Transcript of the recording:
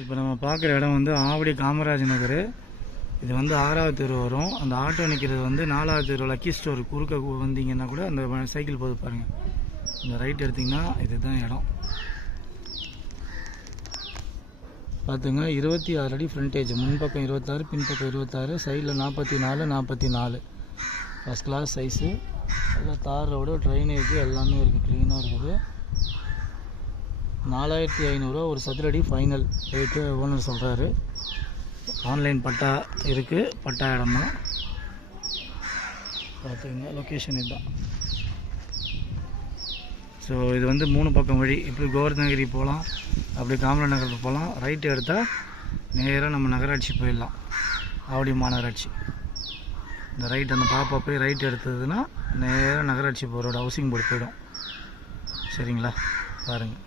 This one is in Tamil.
இப்போ நம்ம பார்க்குற இடம் வந்து ஆவடி காமராஜ் நகர். இது வந்து 6வது தெரு வரும். அந்த ஆட்டோ நிற்கிறது வந்து 4வது தெரு லக்கி ஸ்டோர் குறுக்க வந்தீங்கன்னா கூட அந்த சைக்கிள் போது பாருங்கள். இந்த ரைட் எடுத்திங்கன்னா இதுதான் இடம். பார்த்துங்க, 26 அடி ஃப்ரண்டேஜ். முன்பக்கம் 26, பின்பக்கம் 26, சைடில் 44, 44. First class size. அதில் தார் ரோடு, ட்ரைனேஜ் எல்லாமே இருக்குது, க்ளீனாக இருக்குது. 4500 ஒரு சதுரடி ஃபைனல் ரேட்டு ஓனர் சொல்கிறாரு. ஆன்லைன் பட்டா இருக்குது, பட்டா இடம் தான். பார்த்துக்கங்க, லொக்கேஷன் இதுதான். ஸோ இது வந்து 3 பக்கம் வழி. இப்படி கோவர்தனகிரி போகலாம், அப்படி காமராஜ் நகருக்கு போகலாம். ரைட்டு எடுத்தால் நேராக நம்ம நகராட்சி போயிடலாம், ஆவடி மாநகராட்சி. இந்த ரைட் அந்த பாப்பா போய் ரைட் எடுத்ததுன்னா நேராக நகராட்சி போகிறோட ஹவுசிங் போர்டு போயிடும். சரிங்களா, பாருங்கள்.